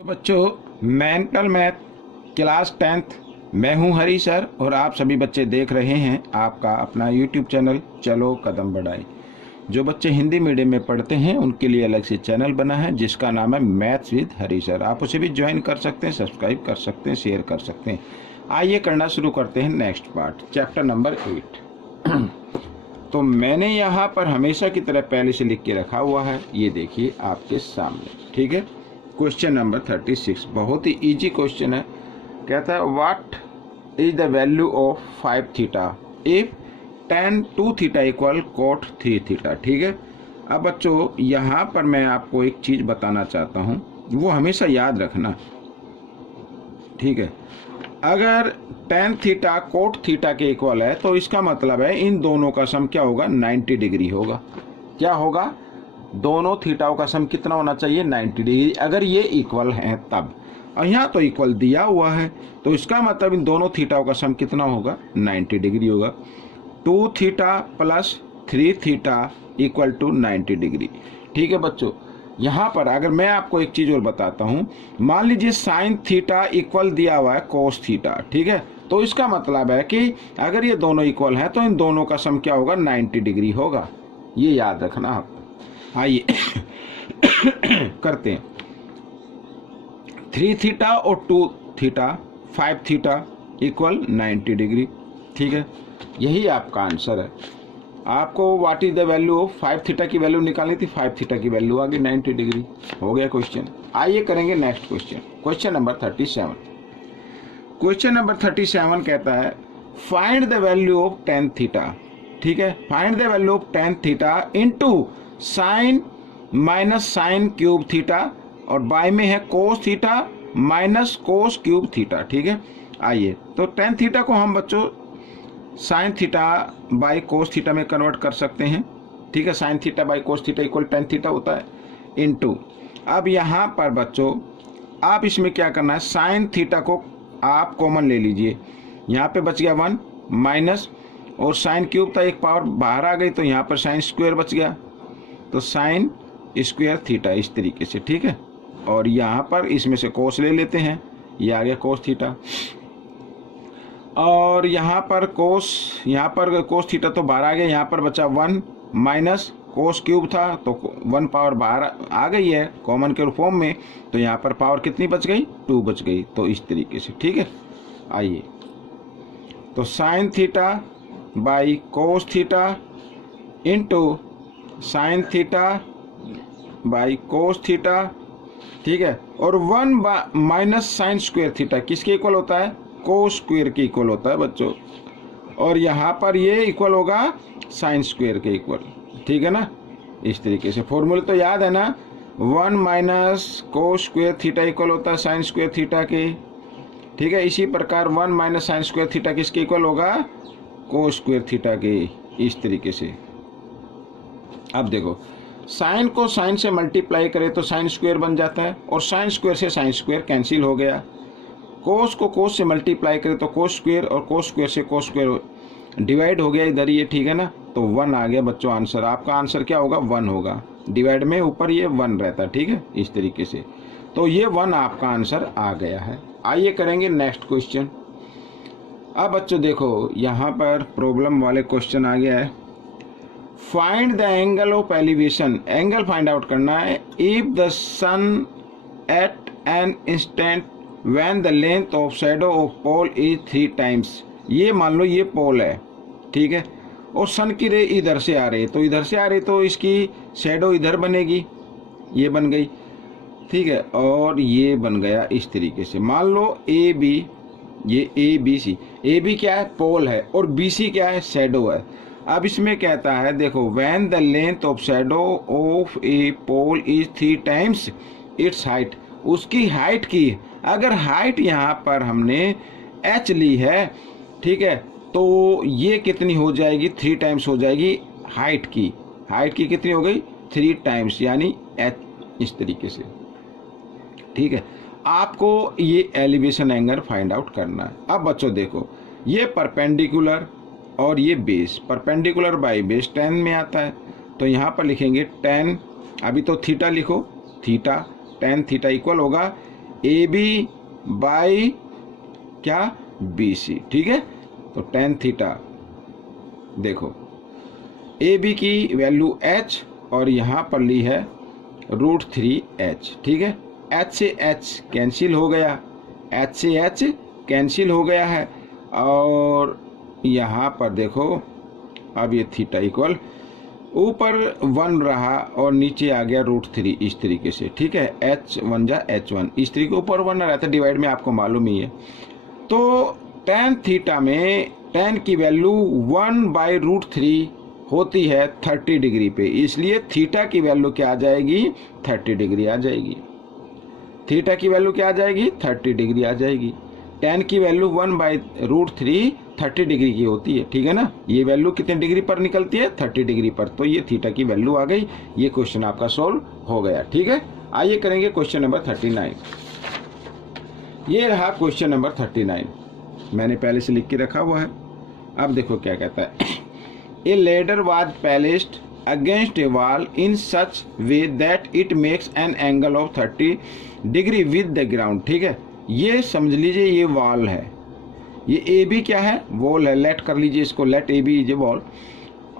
तो बच्चों, mental math class 10th मैं हूं हरी सर और आप सभी बच्चे देख रहे हैं आपका अपना यूट्यूब चैनल चलो कदम बढ़ाएं। जो बच्चे हिंदी मीडियम में पढ़ते हैं उनके लिए अलग से चैनल बना है जिसका नाम है मैथ्स विद हरी सर। आप उसे भी ज्वाइन कर सकते हैं, सब्सक्राइब कर सकते हैं, शेयर कर सकते हैं। आइए करना शुरू करते हैं नेक्स्ट पार्ट, चैप्टर नंबर 8। तो मैंने यहाँ पर हमेशा की तरह पहले से लिख के रखा हुआ है, ये देखिए आपके सामने। ठीक है, क्वेश्चन नंबर 36 बहुत ही इजी क्वेश्चन है। कहता है what is the value of 5 theta if tan 2 theta equal cot 3 theta. ठीक है, अब बच्चों यहाँ पर मैं आपको एक चीज़ बताना चाहता हूँ, वो हमेशा याद रखना। ठीक है, अगर tan थीटा cot थीटा के इक्वल है तो इसका मतलब है इन दोनों का सम क्या होगा, 90 डिग्री होगा। क्या होगा, दोनों थीटाओं का सम कितना होना चाहिए, 90 डिग्री। अगर ये इक्वल हैं तब, और यहाँ तो इक्वल दिया हुआ है तो इसका मतलब इन दोनों थीटाओं का सम कितना होगा, 90 डिग्री होगा। 2 theta plus 3 theta equal to 90 degree. ठीक है बच्चों, यहाँ पर अगर मैं आपको एक चीज़ और बताता हूँ, मान लीजिए साइन थीटा इक्वल दिया हुआ है कोस थीटा। ठीक है, तो इसका मतलब है कि अगर ये दोनों इक्वल हैं तो इन दोनों का सम क्या होगा, 90 डिग्री होगा। ये याद रखना आप। आइए करते हैं। 3 थीटा और 2 थीटा 5 थीटा इक्वल 90 डिग्री। ठीक है, यही आपका आंसर है। आपको what is the value of 5 theta की वैल्यू निकालनी थी, 5 थीटा की वैल्यू आ गई 90 डिग्री। हो गया क्वेश्चन। आइए करेंगे next question, question number 37। Question number 37 कहता है find the value of tan theta. ठीक है, find the value of tan theta into sine minus sine cube theta और बाय में है cos theta minus cos cube theta. ठीक है, आइए तो tan थीटा को हम बच्चों sine theta by cos theta में कन्वर्ट कर सकते हैं। ठीक है, sine theta by cos theta equal tan theta होता है इनटू। अब यहाँ पर बच्चों आप इसमें क्या करना है, साइन थीटा को आप कॉमन ले लीजिए, यहाँ पे बच गया 1 माइनस, और साइन क्यूब था एक पावर बाहर आ गई तो यहाँ पर साइन स्क्वायर बच गया, तो साइन स्क्वायर थीटा इस तरीके से। ठीक है, और यहाँ पर इसमें से कोस ले लेते हैं, ये आ गया कोस थीटा, और यहाँ पर कोस थीटा तो बाहर आ गया, यहाँ पर बचा 1 माइनस कोस क्यूब था तो 1 पावर बाहर आ गई है कॉमन के फॉर्म में, तो यहाँ पर पावर कितनी बच गई, 2 बच गई, तो इस तरीके से। ठीक है, आइए तो sine theta by cos theta into sine theta by cos theta. ठीक है, और 1 माइनस साइन स्क्वायर थीटा किसके इक्वल होता है, कोस स्क्वायर के इक्वल होता है बच्चों, और यहाँ पर ये इक्वल होगा साइन स्क्वायर के इक्वल। ठीक है ना, इस तरीके से। फॉर्मूला तो याद है ना, 1 minus cos square theta equal होता है साइन स्क्वायर थीटा के। ठीक है, इसी प्रकार 1 माइनस साइन स्क्वायर थीटा किसके इक्वल होगा, कोस स्क्वायर थीटा के, इस तरीके से। अब देखो, साइन को साइन से मल्टीप्लाई करें तो साइन स्क्वायर बन जाता है, और साइन स्क्वायर से साइन स्क्वायर कैंसिल हो गया। कोस को कोस से मल्टीप्लाई करें तो कोस स्क्वायर, और कोस स्क्वायर से कोस स्क्वायर डिवाइड हो गया इधर ये। ठीक है ना, तो 1 आ गया बच्चों आंसर। आपका आंसर क्या होगा, 1 होगा, डिवाइड में ऊपर ये 1 रहता है। ठीक है, इस तरीके से, तो ये 1 आपका आंसर आ गया है। आइए करेंगे नेक्स्ट क्वेश्चन। अब बच्चों देखो, यहाँ पर प्रॉब्लम वाले क्वेश्चन आ गया है। Find the angle of elevation, angle find out करना है if the sun at an instant when the length of shadow of pole is 3 times. ये मान लो ये पोल है, ठीक है, और सन की रे इधर से आ रही है, तो इधर से आ रही तो इसकी शैडो इधर बनेगी, ये बन गई। ठीक है, और ये बन गया इस तरीके से। मान लो ए बी, ये A B C, A B क्या है, पोल है, और बी सी क्या है, शैडो है। अब इसमें कहता है देखो, when the length of shadow of a pole is 3 times its height, उसकी हाइट की, अगर हाइट यहाँ पर हमने एच ली है, ठीक है, तो ये कितनी हो जाएगी, 3 टाइम्स हो जाएगी हाइट की। हाइट की कितनी हो गई, 3 टाइम्स, यानी एच, इस तरीके से। ठीक है, आपको ये एलिवेशन एंगल फाइंड आउट करना है। अब बच्चों देखो, ये परपेंडिकुलर और ये बेस, परपेंडिकुलर बाई बेस 10 में आता है, तो यहाँ पर लिखेंगे 10, अभी तो थीटा लिखो, थीटा tan थीटा इक्वल होगा ए बी बाई क्या बी सी, ठीक है। तो टेन थीटा देखो ए बी की वैल्यू एच और यहाँ पर ली है √3h, ठीक है। h से h कैंसिल हो गया, h से h कैंसिल हो गया है, और यहाँ पर देखो अब ये थीटा इक्वल ऊपर 1 रहा और नीचे आ गया √3 इस तरीके से, ठीक है। h1 जा h1 इस तरीके के ऊपर 1 रहता है, डिवाइड में आपको मालूम ही है। तो tan थीटा में tan की वैल्यू 1/√3 होती है 30 डिग्री पे, इसलिए थीटा की वैल्यू क्या आ जाएगी 30 डिग्री आ जाएगी। थीटा की वैल्यू क्या आ जाएगी 30 डिग्री आ जाएगी। tan की वैल्यू 1/√3 30 डिग्री की होती है, ठीक है ना। ये वैल्यू कितने डिग्री पर निकलती है 30 डिग्री पर, तो ये थीटा की वैल्यू आ गई। ये क्वेश्चन आपका सोल्व हो गया, ठीक है। आइए करेंगे क्वेश्चन नंबर 39। ये रहा क्वेश्चन नंबर 39, मैंने पहले से लिख के रखा हुआ है। अब देखो क्या कहता है। A ladder was placed against a wall in such way that it makes an angle of 30 degree with the ground, ठीक है। ये समझ लीजिए ये वॉल है, ये ए बी क्या है वॉल है, लेट कर लीजिए इसको, let A B is a wall.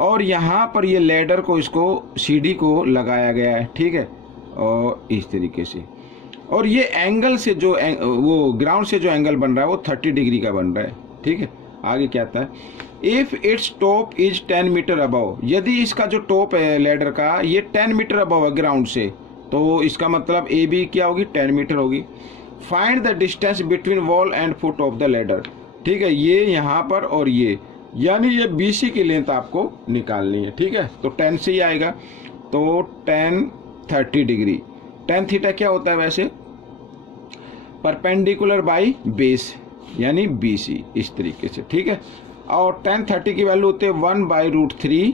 और यहाँ पर ये लेडर को इसको सीढ़ी को लगाया गया है, ठीक है, और इस तरीके से। और ये एंगल से जो वो ग्राउंड से जो एंगल बन रहा है वो 30 डिग्री का बन रहा है, ठीक है। आगे क्या आता है, if its top is 10 metre above, यदि इसका जो टॉप है लेडर का ये 10 मीटर अबव है ग्राउंड से, तो इसका मतलब ए बी क्या होगी 10 मीटर होगी। Find the distance between wall and foot of the ladder, ठीक है। ये यहाँ पर और ये, यानी ये बी सी की लेंथ आपको निकालनी है, ठीक है। तो 10 से ही आएगा, तो 10 30 डिग्री। tan थीटा क्या होता है वैसे, परपेंडिकुलर बाई बेस यानी बी सी, इस तरीके से, ठीक है। और tan 30 की वैल्यू होती है 1/√3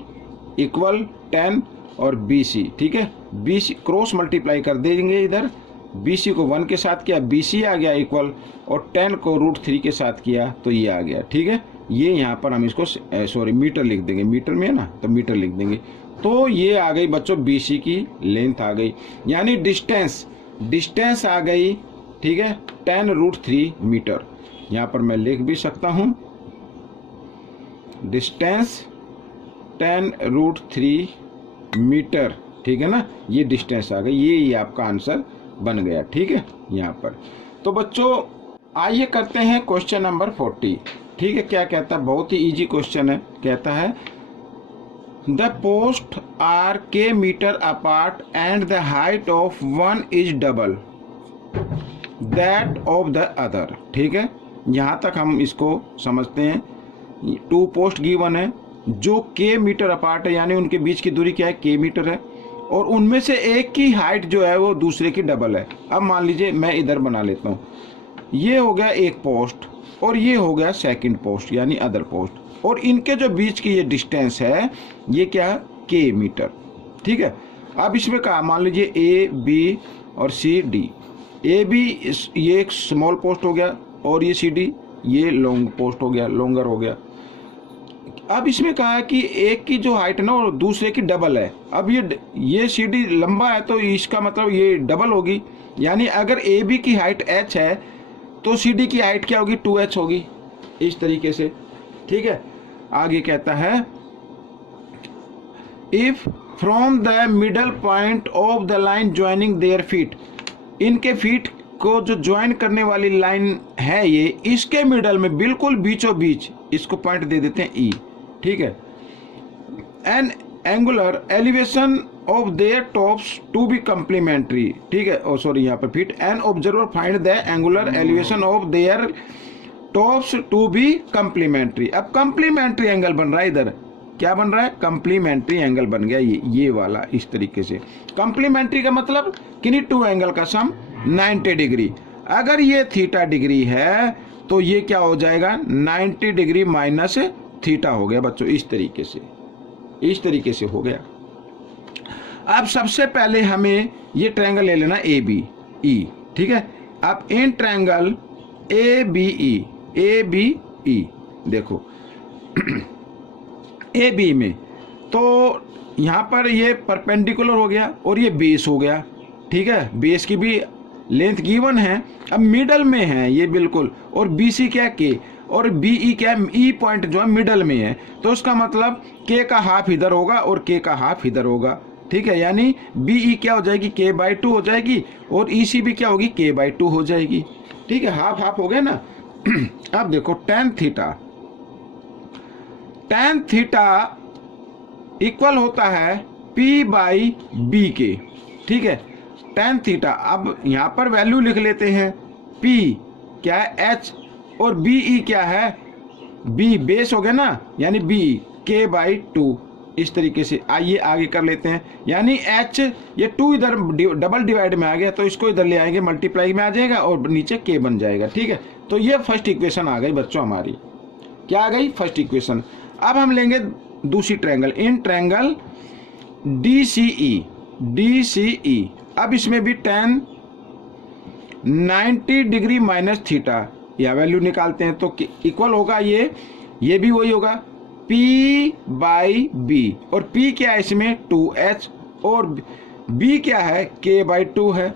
इक्वल 10 और बी सी, ठीक है। बी सी क्रॉस मल्टीप्लाई कर देंगे, इधर बी सी को 1 के साथ किया, बी सी आ गया इक्वल, और 10 को √3 के साथ किया तो ये आ गया, ठीक है। ये यहाँ पर हम इसको सॉरी मीटर लिख देंगे, मीटर में है ना तो मीटर लिख देंगे। तो ये आ गई बच्चों बी सी की लेंथ आ गई, यानी डिस्टेंस आ गई, ठीक है 10√3 मीटर। यहाँ पर मैं लिख भी सकता हूँ डिस्टेंस 10√3 मीटर, ठीक है ना। ये डिस्टेंस आ गई, ये आपका आंसर बन गया, ठीक है यहाँ पर। तो बच्चों आइए करते हैं क्वेश्चन नंबर 40, ठीक है। क्या कहता है, बहुत ही इजी क्वेश्चन है। कहता है the post are K metre apart and the height of one is double that of the other, ठीक है। यहाँ तक हम इसको समझते हैं। 2 पोस्ट गिवन है जो के मीटर अपार्ट है, यानी उनके बीच की दूरी क्या है के मीटर है, और उनमें से एक की हाइट जो है वो दूसरे की डबल है। अब मान लीजिए मैं इधर बना लेता हूँ, ये हो गया एक पोस्ट और ये हो गया सेकंड पोस्ट यानी अदर पोस्ट, और इनके जो बीच की ये डिस्टेंस है ये क्या है के मीटर, ठीक है। अब इसमें कहा मान लीजिए ए बी और सी डी, ए बी ये एक स्मॉल पोस्ट हो गया और ये सी डी ये लॉन्ग पोस्ट हो गया, लॉन्गर हो गया। अब इसमें कहा है कि एक की जो हाइट है ना वो दूसरे की डबल है। अब ये सी डी लंबा है तो इसका मतलब ये डबल होगी, यानी अगर ए बी की हाइट h है तो सी डी की हाइट क्या होगी 2h होगी, इस तरीके से, ठीक है। आगे कहता है if from the middle point of the line joining their feet, इनके फीट को जो ज्वाइन करने वाली लाइन है ये, इसके मिडल में बिल्कुल बीचों बीच इसको पॉइंट दे देते हैं ई, ठीक है। An angular elevation of their tops to be complementary, ठीक है। ओ सॉरी यहाँ पे feet, an observer find the angular elevation of their tops to be complementary. अब कंप्लीमेंट्री एंगल बन रहा है, इधर क्या बन रहा है कंप्लीमेंट्री एंगल बन गया ये वाला, इस तरीके से। कंप्लीमेंट्री का मतलब किन्हीं 2 एंगल का सम 90 डिग्री। अगर ये थीटा डिग्री है तो ये क्या हो जाएगा 90 डिग्री माइनस थीटा हो गया बच्चों, इस तरीके से हो गया। अब सबसे पहले हमें ये ट्रायंगल ले लेना ए बी ई, ठीक है। अब in triangle A B E देखो ए बी में तो यहाँ पर ये परपेंडिकुलर हो गया और ये बेस हो गया, ठीक है। बेस की भी लेंथ गिवन है, अब मिडल में है ये बिल्कुल, और BC क्या है K, और BE क्या है, E पॉइंट जो है मिडल में है, तो उसका मतलब K का हाफ इधर होगा और K का हाफ इधर होगा, ठीक है। यानी BE क्या हो जाएगी, K/2 हो जाएगी, और EC भी क्या होगी, K/2 हो जाएगी, ठीक है। हाफ हाफ हो गया ना। अब देखो tan थीटा इक्वल होता है P/B के, ठीक है। tan थीटा, अब यहाँ पर वैल्यू लिख लेते हैं, P क्या है H, और BE क्या है, B बेस हो गया ना, यानी B K/2, इस तरीके से। आइए आगे कर लेते हैं, यानी H ये 2 इधर डबल डिवाइड में आ गया, तो इसको इधर ले आएंगे, मल्टीप्लाई में आ जाएगा और नीचे K बन जाएगा, ठीक है। तो ये फर्स्ट इक्वेशन आ गई बच्चों हमारी, क्या आ गई, फर्स्ट इक्वेशन। अब हम लेंगे दूसरी ट्रायंगल, इन ट्रायंगल DCE। अब इसमें भी tan 90 डिग्री माइनस थीटा, या वैल्यू निकालते हैं तो इक्वल होगा ये भी वही होगा P/B, और P क्या है इसमें 2H, और B क्या है K/2 है,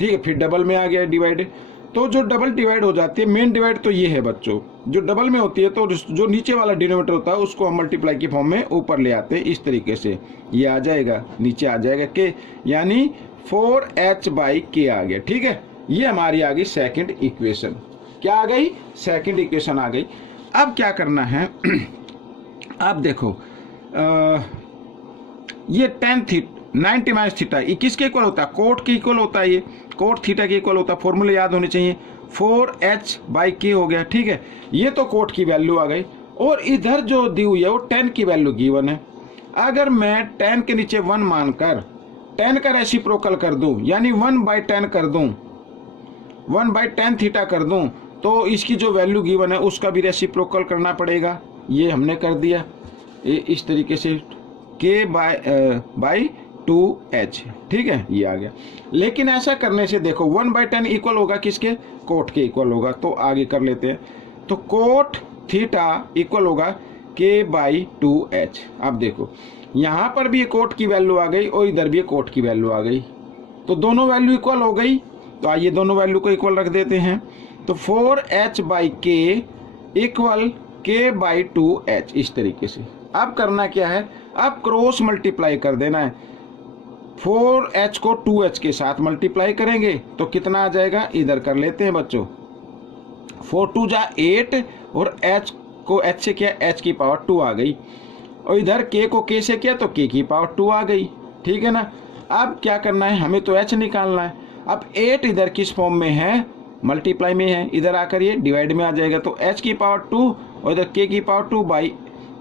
ठीक है। फिर डबल में आ गया डिवाइड, तो जो डबल डिवाइड हो जाती है, मेन डिवाइड तो ये है बच्चों, जो डबल में होती है तो जो नीचे वाला डिनोमिनेटर होता है उसको हम मल्टीप्लाई की फॉर्म में ऊपर ले आते हैं, इस तरीके से ये आ जाएगा, नीचे आ जाएगा K, यानी 4H/K आ गया, ठीक है। ये हमारी आ गई सेकंड इक्वेशन, क्या आ गई, सेकंड इक्वेशन आ गई। अब क्या करना है, अब देखो ये tan 90 माइनस थीटा ये किसके इक्वल होता है, कोट के इक्वल होता है, ये कोट थीटा के इक्वल होता है, फॉर्मूले याद होने चाहिए, 4H/K हो गया, ठीक है। ये तो कोट की वैल्यू आ गई, और इधर जो दी हुई है वो tan की वैल्यू गिवन है। अगर मैं tan के नीचे 1 मानकर tan का रेसिप्रोकल कर दूं, यानी 1/tan कर दूं, 1/tan थीटा कर दूं, तो इसकी जो वैल्यू गिवन है उसका भी रेसिप्रोकल करना पड़ेगा, ये हमने कर दिया इस तरीके से, K/2H, ठीक है, ये आ गया। लेकिन ऐसा करने से देखो 1/tan इक्वल होगा किसके, कोट के इक्वल होगा, तो आगे कर लेते हैं, तो कोट थीटा इक्वल होगा K/2H। अब देखो यहाँ पर भी कोट की वैल्यू आ गई और इधर भी कोट की वैल्यू आ गई, तो दोनों वैल्यू इक्वल हो गई, तो आइए दोनों वैल्यू को इक्वल रख देते हैं, तो 4H/K इक्वल K/2H, इस तरीके से। अब करना क्या है, अब क्रॉस मल्टीप्लाई कर देना है, 4H को 2H के साथ मल्टीप्लाई करेंगे तो कितना आ जाएगा, इधर कर लेते हैं बच्चों, 4×2 = 8, और H को H से किया, H की पावर 2 आ गई, और इधर K को K से किया तो K की पावर 2 आ गई, ठीक है ना। अब क्या करना है, हमें तो H निकालना है। अब 8 इधर किस फॉर्म में है, मल्टीप्लाई में है, इधर आकर ये डिवाइड में आ जाएगा, तो H की पावर 2 और इधर K की पावर 2 बाई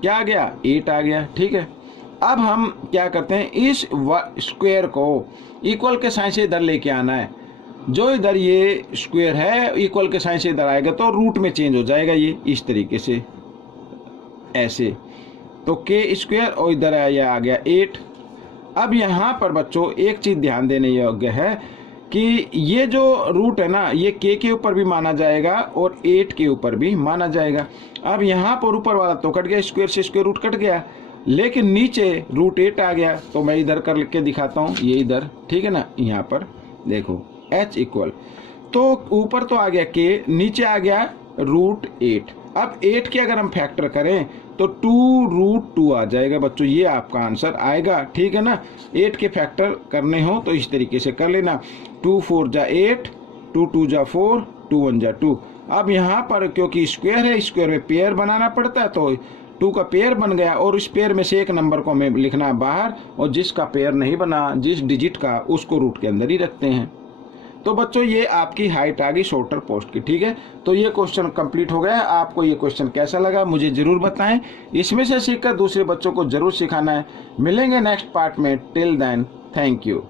क्या आ गया, 8 आ गया, ठीक है। अब हम क्या करते हैं, इस स्क्वायर को इक्वल के साइन से इधर लेके आना है, जो इधर ये स्क्वायर है इक्वल के साइन से इधर आएगा तो रूट में चेंज हो जाएगा, ये इस तरीके से ऐसे, तो K² और इधर आ गया 8। अब यहाँ पर बच्चों एक चीज़ ध्यान देने योग्य है कि ये जो रूट है ना, ये K के ऊपर भी माना जाएगा और 8 के ऊपर भी माना जाएगा। अब यहाँ पर ऊपर वाला तो कट गया, स्क्वायर से स्क्वायर रूट कट गया, लेकिन नीचे √8 आ गया, तो मैं इधर कर के दिखाता हूँ, ये इधर, ठीक है ना। यहाँ पर देखो H इक्वल, तो ऊपर तो आ गया K, नीचे आ गया √8। अब 8 के अगर हम फैक्टर करें तो 2√2 आ जाएगा बच्चों, ये आपका आंसर आएगा, ठीक है ना। 8 के फैक्टर करने हो तो इस तरीके से कर लेना, 2×4 = 8, 2×2 = 4, 2×1 = 2। अब यहाँ पर क्योंकि स्क्वायर है, स्क्वायर में पेयर बनाना पड़ता है, तो 2 का पेयर बन गया, और इस पेयर में से एक नंबर को हमें लिखना है बाहर, और जिसका पेयर नहीं बना, जिस डिजिट का, उसको रूट के अंदर ही रखते हैं। तो बच्चों ये आपकी हाइट आ गई शॉर्टर पोस्ट की, ठीक है। तो ये क्वेश्चन कंप्लीट हो गया। आपको ये क्वेश्चन कैसा लगा मुझे जरूर बताएं, इसमें से सीखकर दूसरे बच्चों को जरूर सिखाना है। मिलेंगे नेक्स्ट पार्ट में, टिल देन थैंक यू।